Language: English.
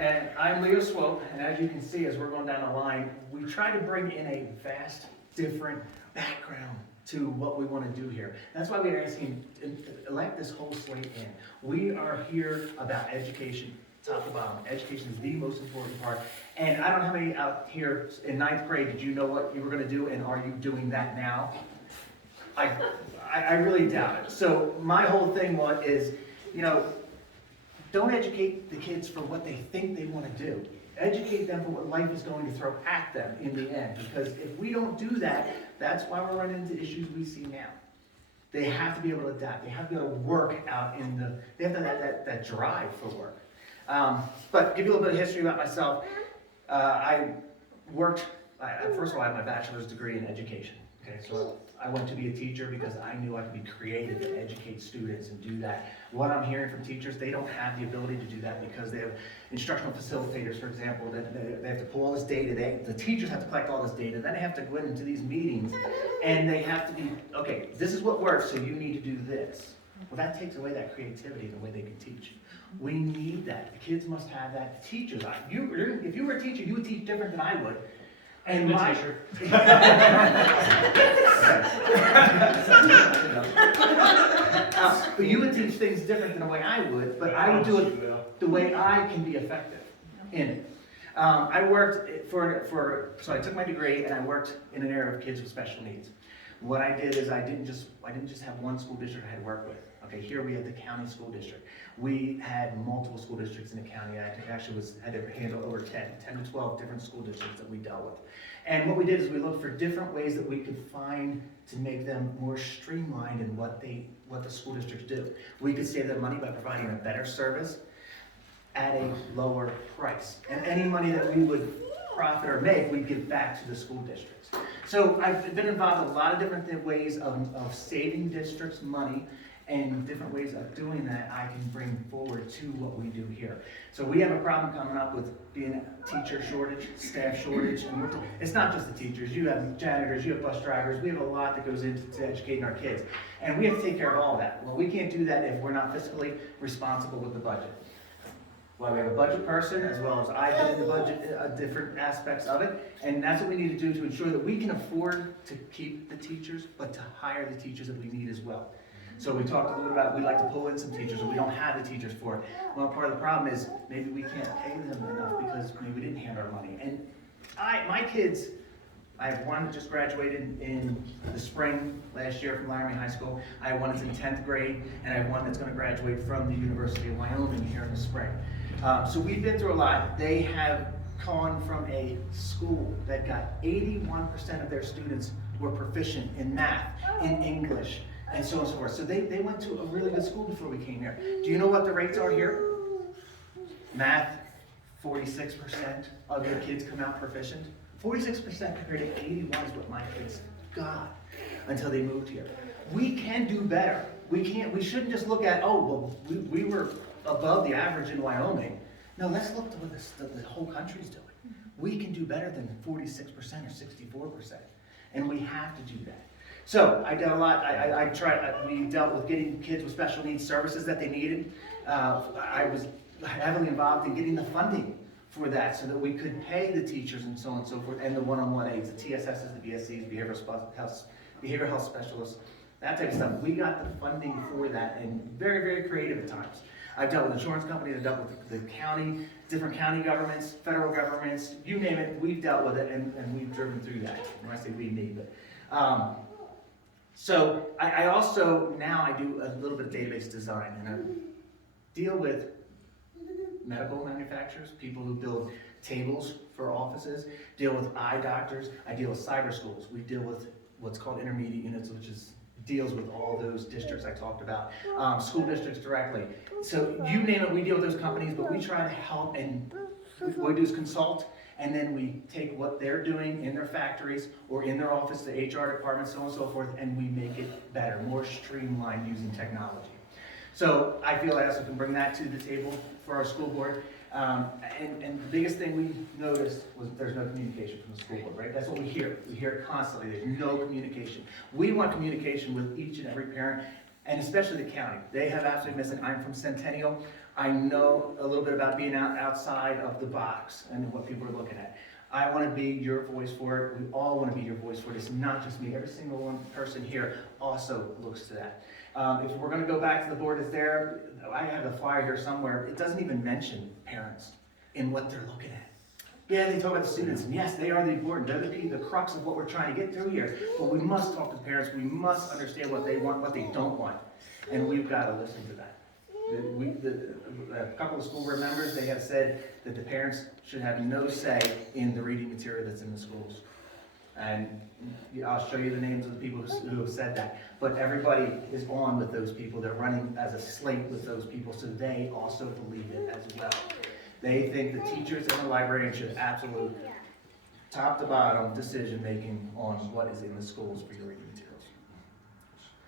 And I'm Leo Swope, and as you can see, as we're going down the line, we try to bring in a vast, different background to what we want to do here. That's why we're asking, elect this whole slate in. We are here about education, top to bottom. Education is the most important part. And I don't know how many out here in 9th grade, did you know what you were going to do, and are you doing that now? I really doubt it. So my whole thing is, you know, don't educate the kids for what they think they want to do. Educate them for what life is going to throw at them in the end. Because if we don't do that, that's why we're running into issues we see now. They have to be able to adapt. They have to be able to work out they have to have that drive for work. But give you a little bit of history about myself. First of all, I have my bachelor's degree in education. Okay, so I went to be a teacher because I knew I could be creative and educate students and do that. What I'm hearing from teachers, they don't have the ability to do that because they have instructional facilitators, for example, that they have to pull all this data. The teachers have to collect all this data. Then they have to go into these meetings and they have to be, okay, this is what works, so you need to do this. Well, that takes away that creativity and the way they can teach. We need that. The kids must have that. The teachers, if you were a teacher, you would teach different than I would. And my teacher. But you would teach things different than the way I would, but I would do it the way I can be effective in it. I worked so I took my degree and I worked in an area of kids with special needs. What I did is I didn't just have one school district I had to work with. Okay, here we had the county school district. We had multiple school districts in the county. I actually had to handle over 10 to 12 different school districts that we dealt with. And what we did is we looked for different ways that we could find to make them more streamlined in what the school districts do. We could save them money by providing a better service at a lower price. And any money that we would profit or make, we'd give back to the school districts. So I've been involved in a lot of different ways of saving districts money, and different ways of doing that I can bring forward to what we do here. So we have a problem coming up with being a teacher shortage, staff shortage, and it's not just the teachers. You have janitors, you have bus drivers. We have a lot that goes into educating our kids. And we have to take care of all that. Well, we can't do that if we're not fiscally responsible with the budget. Well, we have a budget person, as well as I did in the budget, different aspects of it, and that's what we need to do to ensure that we can afford to keep the teachers, but to hire the teachers that we need as well. So we talked a little bit about we'd like to pull in some teachers, and we don't have the teachers for it. Well, part of the problem is maybe we can't pay them enough because maybe we didn't have our money. And my kids, I have one that just graduated in the spring last year from Laramie High School. I have one that's in 10th grade, and I have one that's going to graduate from the University of Wyoming here in the spring. So we've been through a lot. They have gone from a school that got 81% of their students were proficient in math, in English, and so on and so forth. So they went to a really good school before we came here. Do you know what the rates are here? Math, 46% of your kids come out proficient. 46% compared to 81 is what my kids got until they moved here. We can do better. We shouldn't just look at, oh, well, we were above the average in Wyoming. No, let's look to what the whole country's doing. We can do better than 46% or 64%. And we have to do that. So I did a lot. We dealt with getting kids with special needs services that they needed. I was heavily involved in getting the funding for that so that we could pay the teachers and so on and so forth, and the one-on-one aides, the TSSs, the BSCs, behavioral health specialists, that type of stuff. We got the funding for that, and very, very creative at times. I've dealt with insurance companies, I've dealt with the county, different county governments, federal governments, you name it, we've dealt with it, and we've driven through that. When I say we, me, but so I also, now I do a little bit of database design, and I deal with medical manufacturers, people who build tables for offices, deal with eye doctors, I deal with cyber schools. We deal with what's called intermediate units, which deals with all those districts I talked about, school districts directly. So you name it, we deal with those companies, but we try to help, and what we do is consult, and then we take what they're doing in their factories or in their office, the HR department, so on and so forth, and we make it better, more streamlined using technology. So I feel I also can bring that to the table for our school board. And the biggest thing we noticed was there's no communication from the school board, right? That's what we hear. We hear it constantly. There's no communication. We want communication with each and every parent, and especially the county. They have absolutely missing. I'm from Centennial. I know a little bit about being outside of the box and what people are looking at. I want to be your voice for it. We all want to be your voice for it. It's not just me. Every single one person here also looks to that. If we're going to go back to the board that's there, I have a flyer here somewhere. It doesn't even mention parents in what they're looking at. Yeah, they talk about the students, and yes, they are the important. They're the crux of what we're trying to get through here. But we must talk to the parents. We must understand what they want, what they don't want. And we've got to listen to that. A couple of school board members, they have said that the parents should have no say in the reading material that's in the schools. And I'll show you the names of the people who have said that. But everybody is on with those people. They're running as a slate with those people, so they also believe it as well. They think the teachers and the librarians should absolutely, top to bottom, decision making on what is in the schools for your reading